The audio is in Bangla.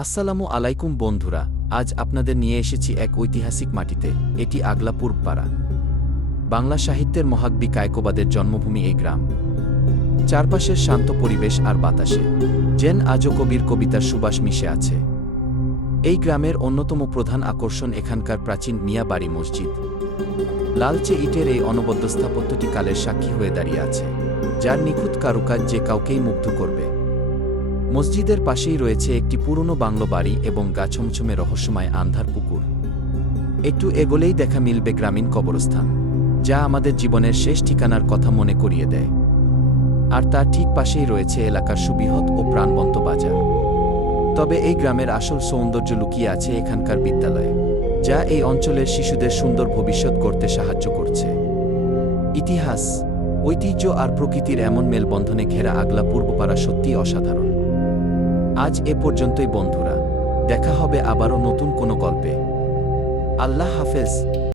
আসসালামু আলাইকুম বন্ধুরা, আজ আপনাদের নিয়ে এসেছি এক ঐতিহাসিক মাটিতে। এটি আগলা পূর্বপাড়া। বাংলা সাহিত্যের মহাকবি কায়কোবাদের জন্মভূমি এই গ্রাম। চারপাশের শান্ত পরিবেশ আর বাতাসে যেন আজও কবির কবিতার সুবাস মিশে আছে। এই গ্রামের অন্যতম প্রধান আকর্ষণ এখানকার প্রাচীন মিয়া বাড়ি মসজিদ। লালচে ইটের এই অনবদ্য স্থাপত্যটি কালের সাক্ষী হয়ে দাঁড়িয়ে আছে, যার নিখুঁত কারুকাজ যে কাউকেই মুগ্ধ করবে। মসজিদের পাশেই রয়েছে একটি পুরনো বাংলো বাড়ি এবং গা ছমছমে রহস্যময় আন্ধার পুকুর। একটু এগোলেই দেখা মিলবে গ্রামীণ কবরস্থান, যা আমাদের জীবনের শেষ ঠিকানার কথা মনে করিয়ে দেয়। আর তার ঠিক পাশেই রয়েছে এলাকার সুবৃহৎ ও প্রাণবন্ত বাজার। তবে এই গ্রামের আসল সৌন্দর্য লুকিয়ে আছে এখানকার বিদ্যালয়ে, যা এই অঞ্চলের শিশুদের সুন্দর ভবিষ্যৎ গড়তে সাহায্য করছে। ইতিহাস, ঐতিহ্য আর প্রকৃতির এমন মেলবন্ধনে ঘেরা আগলা পূর্বপাড়া সত্যিই অসাধারণ। আজ এ পর্যন্তই বন্ধুরা, দেখা হবে আবারও নতুন কোনো গল্পে। আল্লাহ হাফেজ।